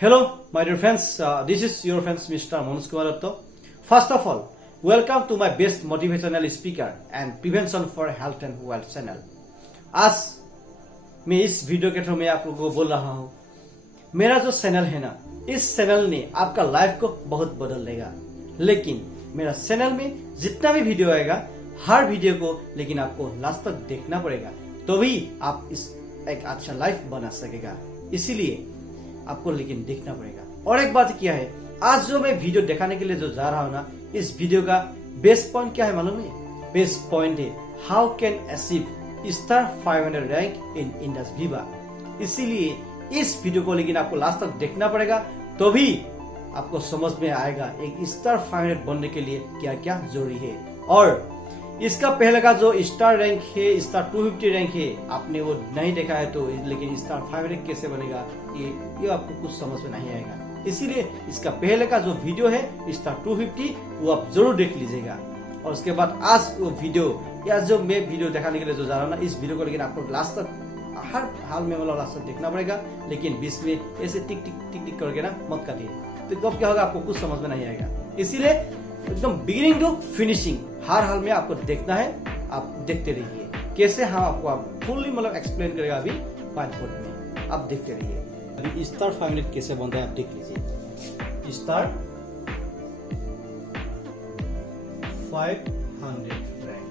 Hello, my dear friends. This is your friends, Mr. Manoj Kumar Datta. First of all, welcome to my best motivational speaker and prevention for health and wealth channel. आज मैं इस video के through में आप लोगों को बोल रहा हूँ, मेरा जो चैनल है ना, इस चैनल ने आपका लाइफ को बहुत बदल देगा। लेकिन मेरा चैनल में जितना भी वीडियो आएगा, हर वीडियो को लेकिन आपको लास्ट तक देखना पड़ेगा, तो भी आप इस एक अच्छा लाइफ बना सकेगा। इसीलिए आपको लेकिन देखना पड़ेगा। और एक बात क्या है, आज जो मैं वीडियो दिखाने के लिए जो जा रहा हूँ ना, इस वीडियो का बेस्ट पॉइंट क्या है मालूम है? बेस्ट पॉइंट है how can achieve star 500 rank in Indus विवा। इसीलिए इस वीडियो को लेकिन आपको लास्ट तक देखना पड़ेगा, तो भी आपको समझ में आएगा एक स्टार 500 बनने के लिए क्या क्या जरूरी है। और इसका पहले का जो स्टार रैंक है, स्टार 250 रैंक है, आपने वो नहीं देखा है तो, लेकिन स्टार 500 कैसे बनेगा ये आपको कुछ समझ में नहीं आएगा। इसीलिए इसका पहले का जो वीडियो है स्टार 250 वो आप जरूर देख लीजिएगा। और उसके बाद आज वो वीडियो या जो मैं वीडियो दिखाने के लिए जो जा रहा हूँ ना, इस वीडियो को लेकिन आपको लास्ट तक हर हाल में मतलब लास्ट तक देखना पड़ेगा। लेकिन बीच में ऐसे टिक टिक टिक टिक करके ना मत काटिए, तो तब क्या होगा आपको कुछ समझ में नहीं आएगा। इसीलिए एकदम बिगिनिंग टू फिनिशिंग हर हाल में आपको देखना है। आप देखते रहिए कैसे हम आपको आप फुल्ली मतलब एक्सप्लेन करेगा अभी 5 मिनट में, आप देखते रहिए। अभी स्टार 500 कैसे बनता है आप देख लीजिए। स्टार 500 रैंक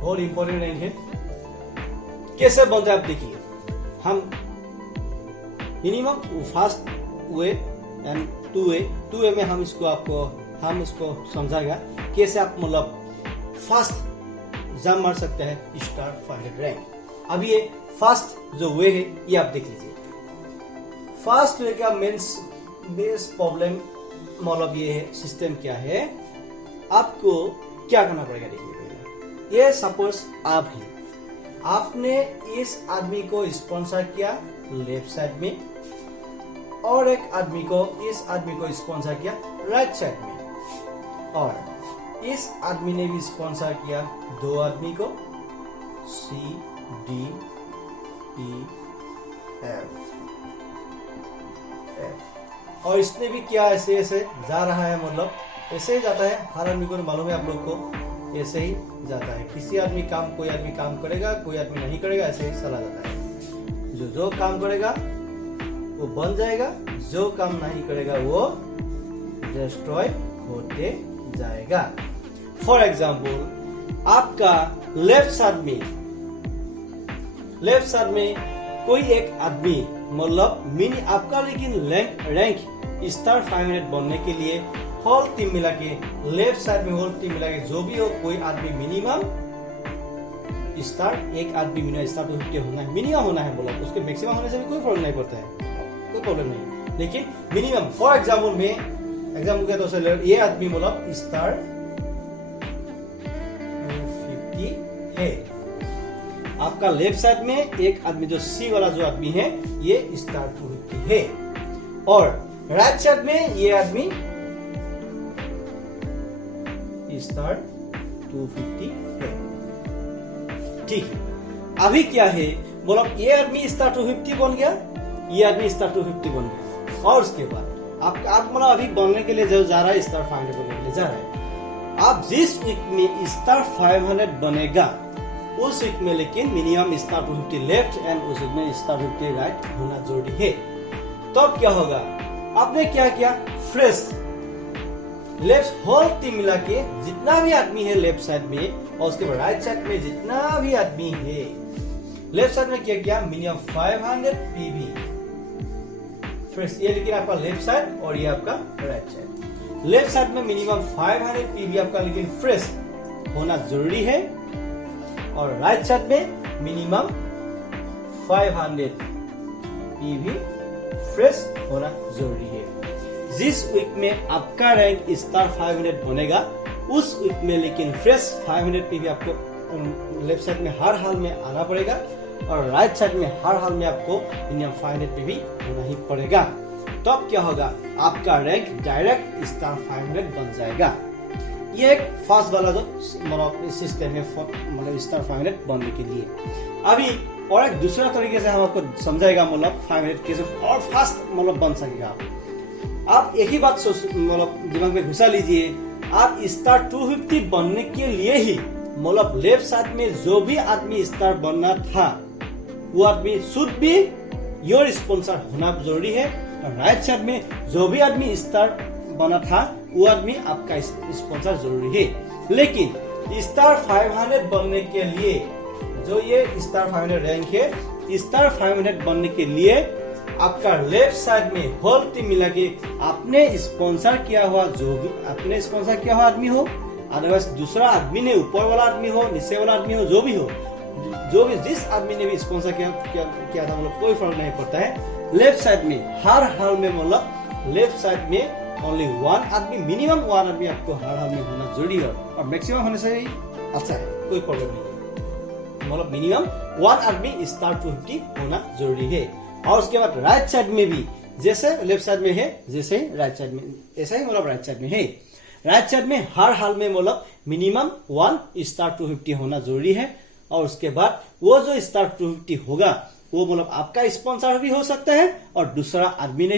बहुत इंपॉर्टेंट रैंक है। कैसे बनता है आप देखिए। हम मिनिमम फास्ट वे एंड 2 वे में हम इसको समझाएगा कैसे आप मतलब फास्ट जंप मार सकते हैं स्टार 500 रैंक। अब ये फास्ट जो वे है ये आप देख लीजिए। फास्ट वे का बेस प्रॉब्लम मतलब ये है, सिस्टम क्या है, आपको क्या करना पड़ेगा देखिए। पहले ये सपोज आप हैं, आपने इस आदमी को स्पॉन्सर किया लेफ्ट साइड में, और एक आदमी को इस आदमी को स्पॉन्सर किया राइट साइड में, और इस आदमी ने भी स्पॉन्सर किया 2 आदमी को C D E F, और इसने भी किया ऐसे ऐसे जा रहा है, मतलब ऐसे ही जाता है। हर आदमी को मालूम है आप लोग को, ऐसे ही जाता है। कोई आदमी काम करेगा, कोई आदमी नहीं करेगा, ऐसे ही चला जाता है। जो काम करेगा वो बन जाएगा, जो काम नहीं करेगा वो डिस्ट्रॉय होते जाएगा। फॉर एग्जाम्पल आपका लेफ्ट साइड में कोई एक आदमी मतलब मिनी आपका, लेकिन रैंक स्टार 500 बनने के लिए होल टीम मिला के, लेफ्ट साइड में होल टीम मिला के जो भी हो, कोई आदमी मिनिमम स्टार, एक आदमी मिनिमम स्टार 250 होना है, मिनिमम होना है। बोला उसके मैक्सिमम होने से भी कोई प्रॉब्लम नहीं पड़ता है, कोई प्रॉब्लम नहीं, लेकिन मिनिमम। फॉर एग्जाम्पल में एग्जाम्पल क्या तो ये आदमी मतलब स्टार 250 है। आपका लेफ्ट साइड में एक आदमी जो सी वाला जो आदमी है ये स्टार 250 है, और राइट साइड में ये आदमी स्टार 250 है। ठीक है, अभी क्या है बोला, ये आदमी स्टार 250 बन गया, ये आदमी स्टार 250 बन गया, और उसके बाद आप मतलब अभी बनने के लिए जो जा रहा है स्टार 500 बनने के लिए जा रहा है। आप जिस वीक में स्टार 500 बनेगा उस वीक में लेकिन मिनिमम स्टार 250 लेफ्ट एंड उस वीक में स्टार 250 राइट होना जरूरी है। तो अब क्या होगा, आपने क्या किया, फ्रेश लेफ्ट होल टीम मिला के जितना भी आदमी है लेफ्ट साइड में, और उसके बाद राइट साइड में जितना भी आदमी है, लेफ्ट साइड में क्या किया, मिनिमम 500 PV फ्रेश। ये लेकिन आपका लेफ्ट साइड और ये आपका राइट साइड। लेफ्ट साइड में मिनिमम 500 PV आपका लेकिन फ्रेश होना जरूरी है, और राइट साइड में मिनिमम 500 PV फ्रेश होना जरूरी है। जिस वीक में आपका रैंक स्टार 500 बनेगा उस वीक में लेकिन फ्रेश 500 PV आपको लेफ्ट साइड में हर हाल में आना पड़ेगा, और राइट साइड में हर हाल में आपको मिनिमम 500 PV होना ही पड़ेगा। तो अब क्या होगा, आपका रैंक डायरेक्ट स्टार 500 बन जाएगा। ये एक फास्ट वाला जो मतलब सिस्टम है मतलब स्टार 500 बनने के लिए। अभी और एक दूसरा तरीके से हम आपको समझाएगा मतलब 500 कैसे और फास्ट मतलब बन सकेगा। आप एक ही बात मतलब दिमाग में घुसा लीजिए, आप स्टार 250 बनने के लिए ही मतलब लेफ्ट साइड में जो भी आदमी स्टार बनना था वो आदमी शुड भी योर स्पॉन्सर होना जरूरी है, और राइट साइड में जो भी आदमी स्टार बना था वो आदमी आपका स्पॉन्सर जरूरी है। लेकिन स्टार 500 बनने के लिए जो ये स्टार 500 रैंक है, स्टार 500 बनने के लिए आपका लेफ्ट साइड में होल टीम मिला के आपने स्पॉन्सर किया हुआ जो भी आपने स्पॉन्सर किया हुआ आदमी हो, अदरवाइज दूसरा आदमी ने ऊपर वाला आदमी हो, नीचे वाला आदमी हो, जो भी जिस आदमी ने भी स्पॉन्सर किया था मतलब कोई फर्क नहीं पड़ता है। लेफ्ट साइड में हर हाल में मतलब लेफ्ट साइड में ओनली वन आदमी, मिनिमम वन आदमी आपको हर हाल में होना जरूरी है, और मैक्सिमम होने से अच्छा है, कोई प्रॉब्लम नहीं है। मतलब मिनिमम वन आदमी स्टार 250 होना जरूरी है। और उसके बाद राइट साइड में भी जैसे लेफ्ट साइड में है जैसे राइट साइड में ऐसा ही मतलब राइट साइड में है। राइट साइड में हर हाल में मतलब मिनिमम 1 स्टार 250 होना जरूरी है। और उसके बाद वो जो स्टार 250 होगा वो मतलब आपका स्पॉन्सर भी हो सकता है, और दूसरा आदमी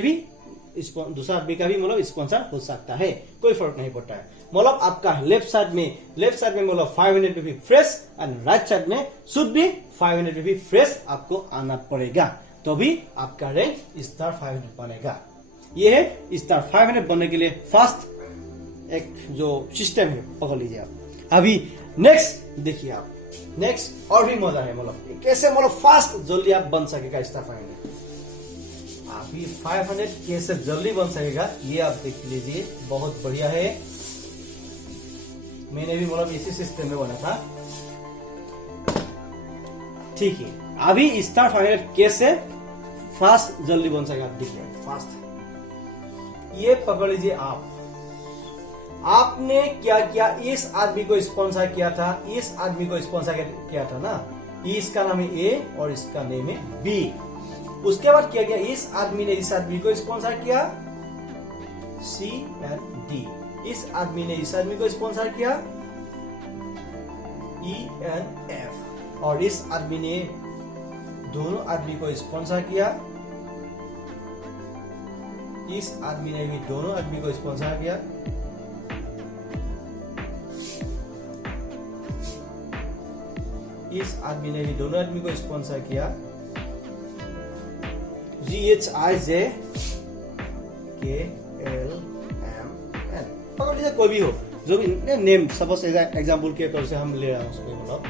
का भी मतलब स्पॉन्सर हो सकता है, कोई फर्क नहीं पड़ता है। मतलब आपका लेफ्ट साइड में मतलब 500 पे भी फ्रेश, एंड राइट साइड में शुड भी 500 पे भी फ्रेश आपको आना पड़ेगा, तो भी आपका रैंक स्टार 500 बनेगा। ये है स्टार 500 बनने के लिए फास्ट एक जो सिस्टम है, पकड़ लीजिए आप। अभी नेक्स्ट देखिए आप, नेक्स्ट और भी मजा है मतलब कैसे मतलब फास्ट जल्दी आप बन सकेगा स्टार 500। अभी 500 कैसे जल्दी बन सकेगा ये आप देख लीजिए, बहुत बढ़िया है। मैंने भी मतलब इसी सिस्टम में बना था, ठीक है। अभी स्टार 500 कैसे फास्ट जल्दी बन सकेगा आप देखिए फास्ट। ये पकड़ लीजिए आपने क्या किया, इस आदमी को स्पॉन्सर किया था, इस आदमी को स्पॉन्सर किया था ना, इसका नाम है ए और इसका नेम है बी। उसके बाद क्या किया, इस आदमी ने इस आदमी को स्पॉन्सर किया सी एंड डी, इस आदमी ने इस आदमी को स्पॉन्सर किया ई एंड एफ, और इस आदमी ने दोनों आदमी को स्पॉन्सर किया, इस आदमी ने भी दोनों आदमी को स्पॉन्सर किया, इस आदमी ने भी दोनों आदमी को स्पॉन्सर किया, GHIJKLMN, पकड़ लीजिए कोई भी हो जो भी नेम, सपोज एग्जाम्पल के तौर से हम ले रहे हैं उसको, मतलब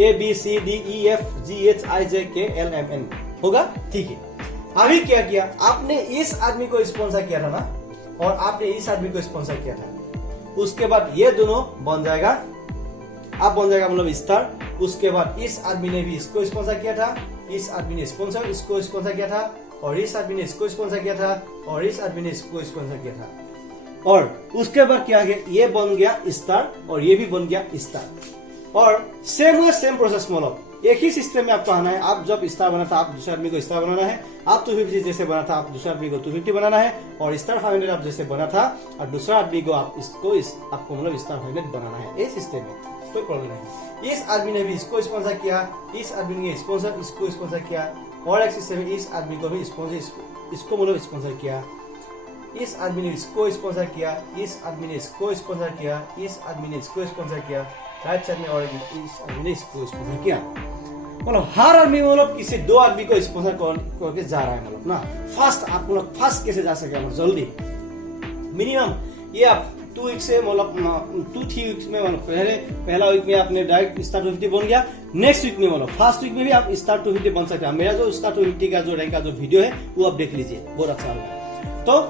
ABCDEFGHIJKLMN होगा, ठीक है। अभी क्या किया, आपने इस आदमी को स्पॉन्सर किया था ना, और आपने इस आदमी को स्पॉन्सर किया था, उसके बाद ये दोनों बन जाएगा, आप बन जाएगा मतलब स्टार। उसके बाद इस आदमी ने भी इसको स्पॉन्सर किया था, इस आदमी ने इसको स्पॉन्सर किया था, और इस आदमी ने इसको स्पॉन्सर किया था, और इस आदमी ने इसको स्पॉन्सर किया था, और उसके बाद क्या गया, ये बन गया स्टार और ये भी बन गया स्टार। और सेम प्रोसेस मतलब एक ही सिस्टम में आपको आना है। आप जब स्टार बना था, आप दूसरे आदमी को स्टार बनाना है, आप 250 जैसे बना था, आप दूसरे आदमी को 250 बनाना है, और स्टार 500 आप जैसे बना था, और दूसरा आदमी को आप आपको मतलब स्टार 500 बनाना है। ये सिस्टम है, कोई प्रॉब्लम नहीं। इस आदमी ने भी इसको स्पॉन्सर किया, इस आदमी ने इसको स्पॉन्सर किया, और एक सिस्टम में इस आदमी को भी इसको मतलब स्पॉन्सर किया, इस आदमी ने इसको स्पॉन्सर किया, इस आदमी ने इसको स्पॉन्सर किया, इस आदमी ने इसको स्पॉन्सर किया, राइट साइड में और इस आदमी ने इसको स्पॉन्सर किया। मतलब हर आदमी मतलब किसी दो आदमी को स्पॉन्सर करके जा रहा है, मतलब ना फास्ट। आप मतलब फास्ट कैसे जा सके मतलब जल्दी, मिनिमम ये आप 2 वीक से मतलब 2-3 वीक्स में मतलब पहला वीक में आपने डायरेक्ट स्टार 250 बन गया, नेक्स्ट वीक में मतलब फर्स्ट वीक में भी आप स्टार 250 बन सकते हैं। मेरा जो स्टार 250 का जो रैंक का जो वीडियो है वो आप देख लीजिए, बहुत अच्छा होगा। तो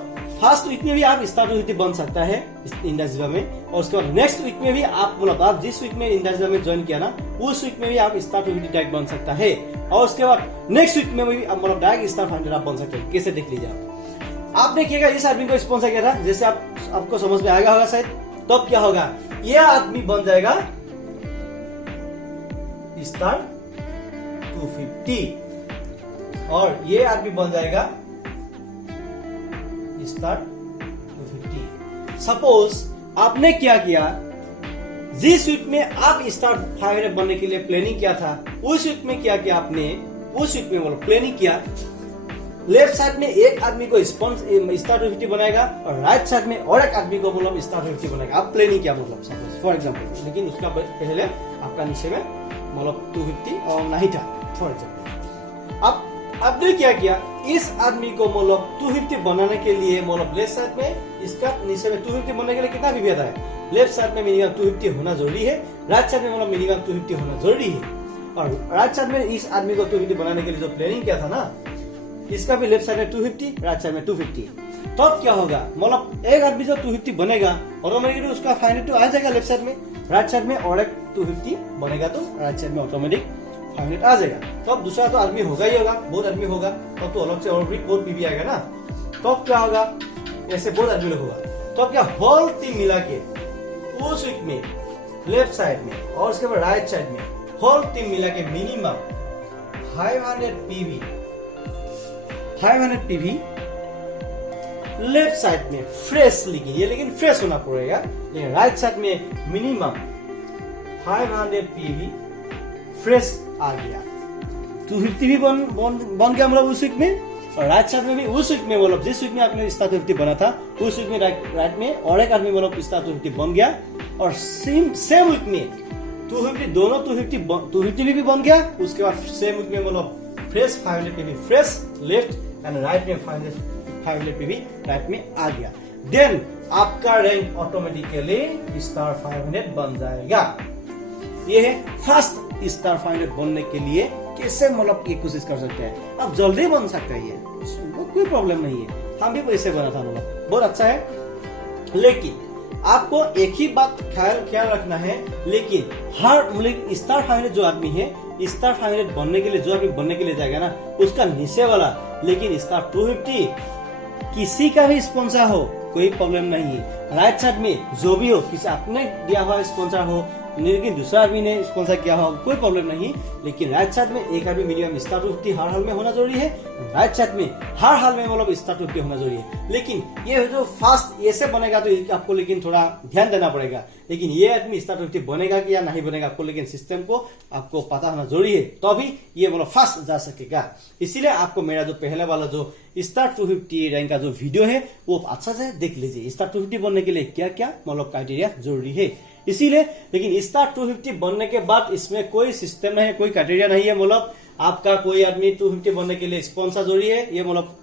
फर्स्ट वीक में भी आप स्टार 250 बन सकता है इंडस्ट्री में, और उसके बाद नेक्स्ट वीक में भी आप मतलब आप जिस वीक में इंडस्ट्री में ज्वाइन किया ना, उस वीक में भी आप स्टार 250 डायरेक्ट बन सकता है, और उसके बाद नेक्स्ट वीक में भी आप मतलब डायरेक्ट स्टार 500 आप बन सकते हैं। कैसे देख लीजिए आपने किया, इस आदमी को स्पॉन्सर किया था, जैसे आपको समझ में आएगा होगा शायद, तब क्या होगा, यह आदमी बन जाएगा स्टार 250, और ये आदमी बन जाएगा स्टार 250। सपोज आपने क्या किया, जिस वीक में आप स्टार 500 बनने के लिए प्लानिंग किया था, उस वीक में क्या किया आपने, उस वीक में मतलब प्लानिंग किया, लेफ्ट साइड में एक आदमी को स्टार 250 बनाएगा और राइट साइड में और एक आदमी को मतलब स्टार 250 बनाएगा। आप प्लानिंग किया मतलब सपोज फॉर एग्जांपल, लेकिन उसका पहले आपका नीचे में मतलब 250 और नहीं था फॉर एग्जांपल। अब आपने क्या किया, इस आदमी को मतलब 250 बनाने के लिए मतलब लेफ्ट साइड में इसका नीचे में 250 बनने के लिए कितना बीबी आता है, लेफ्ट साइड में मिनिमम 250 होना जरूरी है, राइट साइड में मतलब मिनिमम 250 होना जरूरी है। और राइट साइड में इस आदमी को 250 बनाने के लिए जो प्लानिंग किया था ना, इसका भी लेफ्ट साइड में 250, राइट साइड में 250। तब क्या होगा, मतलब एक आदमी जो 250 बनेगा ऑटोमेटिकली उसका 500 आ जाएगा लेफ्ट साइड में, राइट साइड में और एक 250 बनेगा तो राइट साइड में ऑटोमेटिक 500 आ जाएगा। तब दूसरा तो आदमी होगा ही होगा, बहुत आदमी होगा, तब तो अलग से और भी बहुत बीबी आएगा ना। तब क्या होगा, ऐसे बहुत आदमी लोग होगा, तब क्या होल टीम मिला के उस वीक में लेफ्ट साइड में और उसके बाद राइट साइड में होल टीम मिला के मिनिमम 500 पीवी लेफ्ट साइड में फ्रेश लिखिए, ये लेकिन फ्रेश होना पड़ेगा, लेकिन राइट साइड में मिनिमम 500 पीवी फ्रेश आ गया। 250 भी बन गया मतलब उस वीक में, और राइट साइड में भी उस वीक में मतलब जिस वीक में आपने स्टार 250 बना था उस वीक में राइट में और एक आदमी मतलब स्टार 250 बन गया, और सेम वीक में 250 दोनों 250 भी बन गया। उसके बाद सेम वीक में मतलब fresh 500 PV fresh left and right में 500 पीवी राइट में आ गया। देन आपका रैंक ऑटोमेटिकली स्टार 500 बन जाएगा। ये है फर्स्ट स्टार 500 बनने के लिए कैसे मतलब ये कोशिश कर सकते हैं, अब जल्दी बन सकता है, ये कोई प्रॉब्लम नहीं है, हम भी वैसे बना था मतलब बहुत अच्छा है। लेकिन आपको एक ही बात ख्याल रखना है, लेकिन हर मतलब स्टार 500 जो आदमी है स्टार 500 बनने के लिए जो आदमी बनने के लिए जाएगा ना, उसका नीचे वाला लेकिन स्टार 250 किसी का भी स्पॉन्सर हो कोई प्रॉब्लम नहीं है। राइट साइड में जो भी हो, किसी आपने दिया हुआ स्पॉन्सर हो लेकिन दूसरा आदमी ने स्पॉन्सर किया हो कोई प्रॉब्लम नहीं, लेकिन राइट साइड में एक आदमी मिनिमम स्टार 250 हर हाल में होना जरूरी है, राइट साइड में हर हाल में मतलब स्टार 250 होना जरूरी है। लेकिन ये जो फास्ट ऐसे बनेगा तो आपको लेकिन थोड़ा ध्यान देना पड़ेगा, लेकिन ये आदमी स्टार 250 बनेगा कि या नहीं बनेगा आपको लेकिन सिस्टम को आपको पता होना जरूरी है, तभी ये मतलब फास्ट जा सकेगा। इसीलिए आपको मेरा जो पहले वाला जो स्टार 250 रैंक का जो वीडियो है वो अच्छा से देख लीजिए, स्टार 250 बनने के लिए क्या क्या मतलब क्राइटेरिया जरूरी है। इसीलिए लेकिन स्टार 250 बनने के बाद इसमें कोई सिस्टम नहीं है, कोई क्राइटेरिया नहीं है, मतलब आपका कोई आदमी 250 बनने के लिए स्पॉन्सर जरूरी है, ये मतलब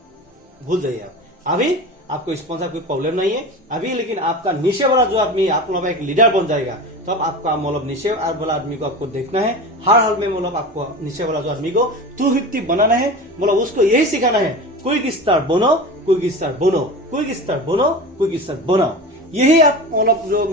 भूल जाइए आप। अभी आपको स्पॉन्सर कोई प्रॉब्लम नहीं है अभी, लेकिन आपका नीचे वाला जो आदमी आप मतलब एक लीडर बन जाएगा तब आपका मतलब नीचे वाला आदमी को आपको देखना है, हर हाल में मतलब आपको नीचे वाला जो आदमी को 250 बनाना है, मतलब उसको यही सिखाना है क्विक स्टार बनो, क्विक स्टार बनो, क्विक स्टार बनो, क्विक स्टार बनाओ। यही आप मतलब जो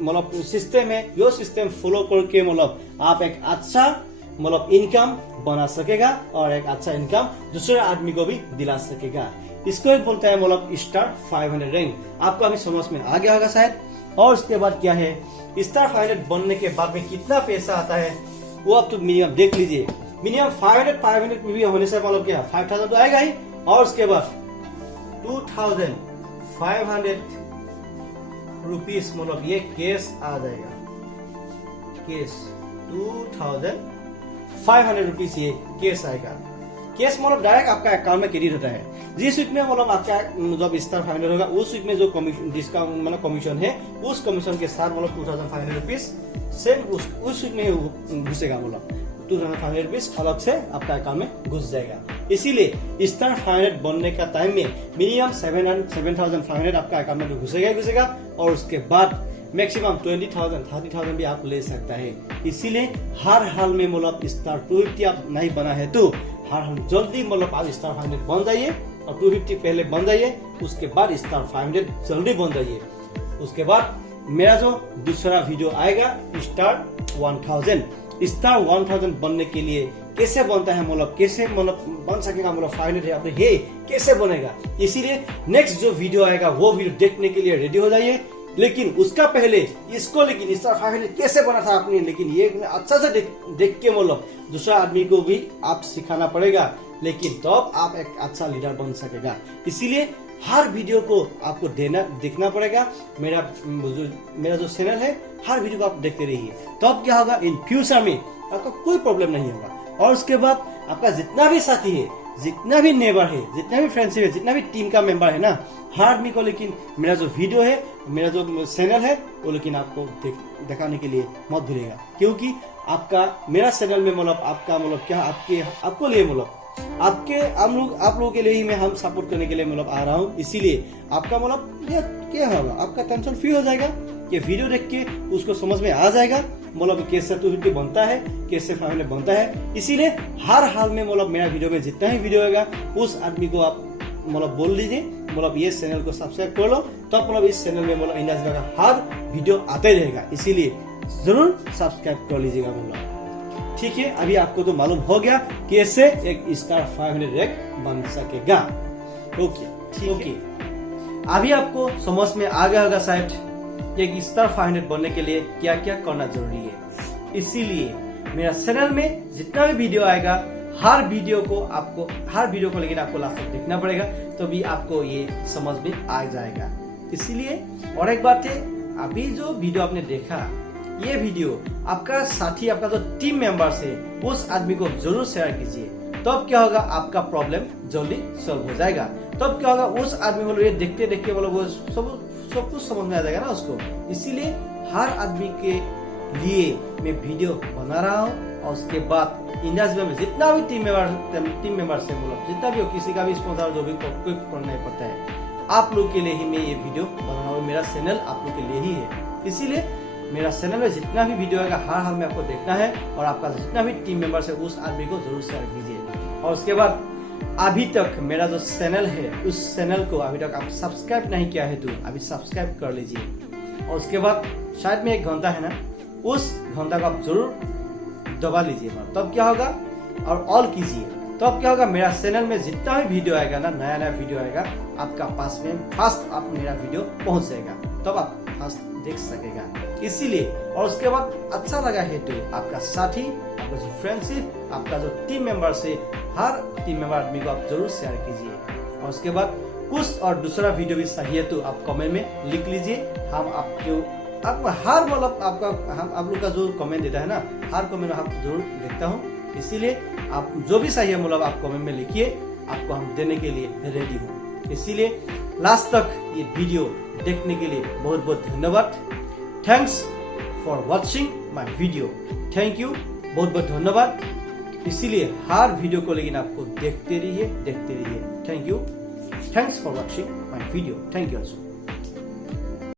मतलब सिस्टम है, यो सिस्टम फॉलो करके मतलब आप एक अच्छा मतलब इनकम बना सकेगा और एक अच्छा इनकम दूसरे आदमी को भी दिला सकेगा। इसको ही बोलते हैं मतलब स्टार 500 रैंक। आपको अभी समझ में आ गया होगा शायद। और उसके बाद क्या है, स्टार 500 बनने के बाद में कितना पैसा आता है वो आप तो मिनिमम देख लीजिए। मिनिमम 500 भी होने से मतलब क्या 5000 तो आएगा ही, और उसके बाद 2500 रुपीस मतलब ये केस आ जाएगा, केस 2500 रुपीस ये केस आएगा। केस मतलब डायरेक्ट आपका अकाउंट में क्रेडिट होता है। जिस वीक में मतलब आपका जब स्टार 500 होगा उस वीक में जो कमीशन डिस्काउंट मतलब कमीशन है उस कमीशन के साथ मतलब 2500 रुपीस सेम उस वीक में घुसेगा, मतलब 2500 रुपीस अलग से आपका अकाउंट में घुस जाएगा। इसीलिए स्टार 500 बनने का टाइम में मिनिमम 7500 आपका अकाउंट में घुसेगा और उसके बाद मैक्सिमम 20,000 30,000 भी आप ले सकता है। इसीलिए हर हाल में मतलब स्टार 250 आप नहीं बना है तो हर हाल जल्दी मतलब आप स्टार 500 बन जाइए और 250 पहले बन जाइए, उसके बाद स्टार 500 जल्दी बन जाइए। उसके बाद मेरा जो दूसरा वीडियो आएगा स्टार 1000। स्टार 1000 बनने के लिए कैसे बनता है मतलब कैसे मतलब बन सकेगा मतलब 500 है आपने ये कैसे बनेगा, इसीलिए नेक्स्ट जो वीडियो आएगा वो वीडियो देखने के लिए रेडी हो जाइए। लेकिन उसका पहले इसको लेकिन स्टार 500 कैसे बना था आपने, लेकिन ये अच्छा से देख के मतलब दूसरा आदमी को भी आप सिखाना पड़ेगा, लेकिन तब आप एक अच्छा लीडर बन सकेगा। इसीलिए हर वीडियो को आपको देखना पड़ेगा। मेरा जो चैनल है, हर वीडियो को आप देखते रहिए। तो अब क्या होगा, इन फ्यूचर में आपका कोई प्रॉब्लम नहीं होगा। और उसके बाद आपका जितना भी साथी है, जितना भी नेबर है, जितना भी फ्रेंडशिप है, जितना भी टीम का मेंबर है ना, हर आदमी को लेकिन मेरा जो वीडियो है, मेरा जो चैनल है, वो लेकिन आपको दिखाने के लिए मत भूलेगा। क्योंकि आपका मेरा चैनल में मतलब आपका मतलब क्या आपको लिए मतलब आप लोगों के लिए ही मैं हम सपोर्ट करने के लिए मतलब आ रहा हूँ। इसीलिए आपका मतलब क्या होगा, आपका टेंशन फ्री हो जाएगा। ये वीडियो देख के उसको समझ में आ जाएगा मतलब कैसे तो बनता है, कैसे फैमिली बनता है। इसीलिए हर हाल में मतलब मेरा वीडियो में जितना ही वीडियो होगा, उस आदमी को आप मतलब बोल दीजिए मतलब ये चैनल को सब्सक्राइब कर लो। तो मतलब इस चैनल में मतलब इंडिया का हर वीडियो आते रहेगा। इसीलिए जरूर सब्सक्राइब कर लीजिएगा मतलब। ठीक है, अभी आपको तो मालूम हो गया कैसे एक स्टार 500 रैंक बन सकेगा। ओके, अभी आपको समझ में आ गया होगा शायद एक स्टार 500 बनने के लिए क्या क्या करना जरूरी है। इसीलिए मेरा चैनल में जितना भी वीडियो आएगा, हर वीडियो को लेकिन आपको लास्ट तक देखना पड़ेगा, तो भी आपको ये समझ में आ जाएगा। इसीलिए और एक बात है, अभी जो वीडियो आपने देखा, ये वीडियो आपका साथी, आपका जो टीम मेंबर्स है, उस आदमी को जरूर शेयर कीजिए। तब क्या होगा, आपका प्रॉब्लम जल्दी सॉल्व हो जाएगा। तब क्या होगा, उस आदमी को ये देखते देखते मतलब वो सब कुछ समझ में आ जाएगा ना उसको। इसीलिए हर आदमी के लिए मैं वीडियो बना रहा हूँ। और उसके बाद इंडिया में जितना भी टीम मेंबर से मतलब जितना भी हो, किसी का भी स्पॉन्सर जो भी कोई करना पड़ता है, आप लोग के लिए ही मैं ये वीडियो बना रहा हूँ। मेरा चैनल आप लोग के लिए ही है। इसीलिए मेरा चैनल में जितना भी वीडियो आएगा, हर हाल में आपको देखना है। और आपका जितना भी टीम मेंबर है, उस आदमी को जरूर शेयर कीजिए। और उसके बाद अभी तक मेरा जो चैनल है, उस चैनल को अभी तक आप सब्सक्राइब नहीं किया है तो अभी सब्सक्राइब कर लीजिए। और उसके बाद शायद में एक घंटा है ना, उस घंटा को आप जरूर दबा लीजिए। तब क्या होगा, और ऑल कीजिए। तब क्या होगा, मेरा चैनल में जितना भी वीडियो आएगा ना, नया वीडियो आएगा, आपका पास में फास्ट आप मेरा वीडियो पहुंच जाएगा। तब आप फास्ट देख सकेगा। इसीलिए और उसके बाद अच्छा लगा है तो आपका साथी, आपका जो फ्रेंडशिप, आपका जो टीम मेंबर से, हर टीम मेंबर आदमी को आप जरूर शेयर कीजिए। और उसके बाद कुछ और दूसरा वीडियो भी चाहिए तो आप कमेंट में लिख लीजिए। हम आपको हर मतलब आप लोग का जो कमेंट देता है ना, हर कमेंट आप जरूर देखता हूँ। इसीलिए आप जो भी चाहिए मतलब आप कमेंट में लिखिए, आपको हम देने के लिए रेडी हूँ। इसीलिए लास्ट तक ये वीडियो देखने के लिए बहुत बहुत धन्यवाद। Thanks for watching my video. Thank you, बहुत बहुत धन्यवाद। इसीलिए हर वीडियो को लेकिन आपको देखते रहिए। Thank you, thanks for watching my video. Thank you also.